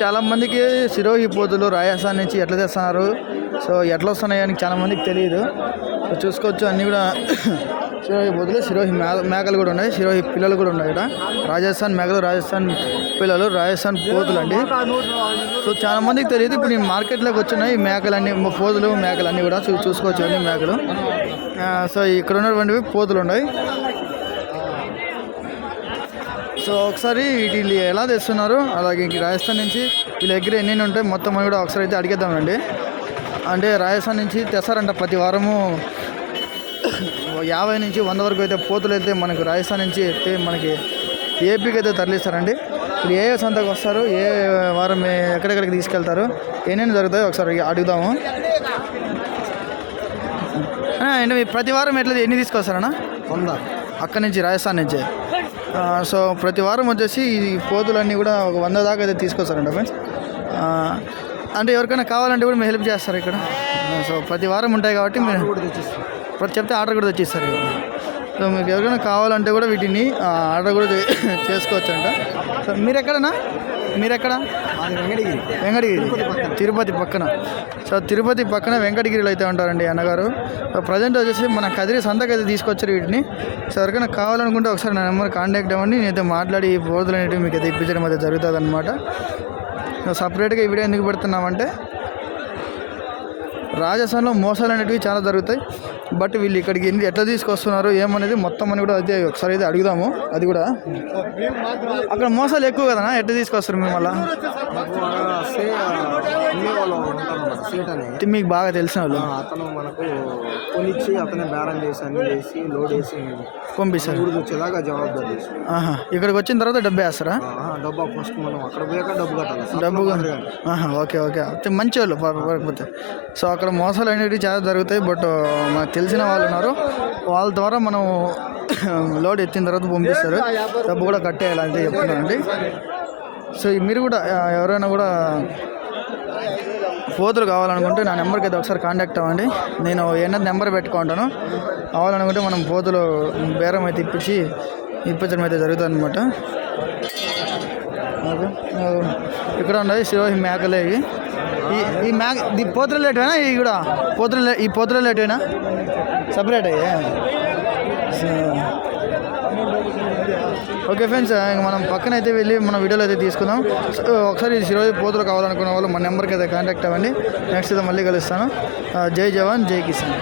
చాలా మందికి సిరోహి పోతులు రాజస్థాన్ నుంచి ఎట్లా తెస్తున్నారు? సో ఎట్లా వస్తున్నాయో అని చాలా మందికి తెలియదు సో చూసుకోవచ్చు అన్నీ కూడా సిరోహి పోతులు సిరోహి మేకలు కూడా ఉన్నాయి సిరోహి పిల్లలు కూడా ఉన్నాయి ఇక్కడ. రాజస్థాన్ మేకలు రాజస్థాన్ పిల్లలు రాజస్థాన్ పోతులు అండి సో చాలా మందికి తెలియదు ఇప్పుడు ఈ మార్కెట్లోకి వచ్చినాయి ఈ మేకలన్నీ పోతులు మేకలు అన్నీ కూడా చూసుకోవచ్చు అన్ని మేకలు. ఆ, సో ఇక్కడ ఉన్నటువంటివి పోతులు ఉన్నాయి. సో ఒకసారి వీటిని ఎలా తెస్తున్నారు? అలాగే ఇంక రాజస్థాన్ నుంచి వీళ్ళ దగ్గర ఎన్ని ఉంటాయి? మొత్తం కూడా ఒకసారి అయితే అడిగేద్దామండి అంటే రాజస్థాన్ నుంచి తెస్తారంట ప్రతి వారము. యాభై నుంచి వంద వరకు అయితే పోతులు అయితే మనకు రాజస్థాన్ నుంచి అయితే మనకి ఏపీకి అయితే తరలిస్తారండి. ఇప్పుడు ఏ సంతకు వస్తారు? ఏ వారం ఎక్కడెక్కడికి తీసుకెళ్తారు? ఏమేమి జరుగుతాయో? ఒకసారి అడుగుదాము. అంటే ప్రతి వారం ఎట్లా ఎన్ని తీసుకొస్తారన్నా? వంద. అక్కడి నుంచి రాజస్థాన్ నుంచి. సో ప్రతి వారం వచ్చేసి ఈ పోతులన్నీ కూడా ఒక వంద దాకా అయితే తీసుకొస్తారంట ఫ్రెండ్స్ అంటే ఎవరికైనా కావాలంటే కూడా మీరు హెల్ప్ చేస్తారు ఇక్కడ. సో ప్రతి వారం ఉంటాయి కాబట్టి మీరు తెచ్చిస్తాం ప్రతి చెప్తే ఆర్డర్ కూడా తెచ్చిస్తారు సో మీకు ఎవరికైనా కావాలంటే కూడా వీటిని ఆర్డర్ కూడా చే- చేసుకోవచ్చు అంట సో మీరు ఎక్కడనా మీరు ఎక్కడ వెంకటగిరి. వెంకటగిరి. తిరుపతి పక్కన. సో తిరుపతి పక్కన వెంకటగిరిలో అయితే ఉంటారండి అన్నగారు. సో ప్రజెంట్ వచ్చేసి మన కదిరి సంతకి అయితే తీసుకొచ్చారు వీటిని. సో ఎవరికైనా కావాలనుకుంటే ఒకసారి నా నెంబర్ కాంటాక్ట్ అవ్వండి. నేనైతే మాట్లాడి ఈ అనేవి మీకు అయితే ఇప్పించడం అయితే జరుగుతుంది అనమాట సో సపరేట్గా ఈ వీడియో ఎందుకు పెడుతున్నామంటే రాజస్థాన్లో మోసాలు అనేటివి చాలా జరుగుతాయి. బట్ వీళ్ళు ఇక్కడికి ఎన్ని- ఎట్లా తీసుకొస్తున్నారు ఏమనేది మొత్తం అని కూడా అయితే ఒకసారి అయితే అడుగుదాము. అది కూడా. అక్కడ మోసాలు ఎక్కువ కదా ఎట్లా తీసుకొస్తారు మేము మళ్ళీ అమ్మే వాళ్ళు సీట్ మీకు బాగా తెలిసిన వాళ్ళు. అతను మనకు కొనిచ్చి అతనే బేరం చేసి అన్ని చేసి లోడ్ వేసి పంపిస్తారు. ఊరికి వచ్చేదాకా జవాబుదారి ఆహా. ఇక్కడికి వచ్చిన తర్వాత డబ్బు వేస్తారా? డబ్బు ఫస్ట్ మనం అక్కడ పోయాక డబ్బు కట్టాలి. డబ్బు ఆహా, ఓకే ఓకే. అయితే మంచి వాళ్ళు పడకపోతే సో అక్కడ మోసాలు అనేవి చాలా జరుగుతాయి. బట్ మనకు తెలిసిన వాళ్ళు ఉన్నారు. వాళ్ళ ద్వారా మనం లోడ్ ఎత్తిన తర్వాత పంపిస్తారు. డబ్బు కూడా కట్టేయాలి అంటే చెప్తున్నానండి. సో మీరు కూడా ఎవరైనా కూడా పోతులు కావాలనుకుంటే నా నెంబర్కి అయితే ఒకసారి కాంటాక్ట్ అవ్వండి. నేను ఎన్నో నెంబర్ పెట్టుకుంటాను. కావాలనుకుంటే మనం పోతులు బేరం అయితే ఇప్పించి ఇప్పించడం అయితే జరుగుతుంది అనమాట ఓకే. ఇక్కడ ఉన్నాయి శిరోహి మేకలే ఇవి. ఈ ఈ మేక ఈ పోతులు లేటేనా ఇవి కూడా పోతులు లే- ఈ పోతులు లేటేనా సపరేట్ అయ్యే ఓకే ఫ్రెండ్స్ ఇంక మనం పక్కన అయితే వెళ్ళి మన వీడియోలో అయితే తీసుకుందాం. సో, ఒకసారి ఈ పోతులు కావాలనుకున్న వాళ్ళు మన నెంబర్కి అయితే కాంటాక్ట్ అవ్వండి. నెక్స్ట్ అయితే మళ్ళీ కలుస్తాను. జై జవాన్ జై కిసాన్.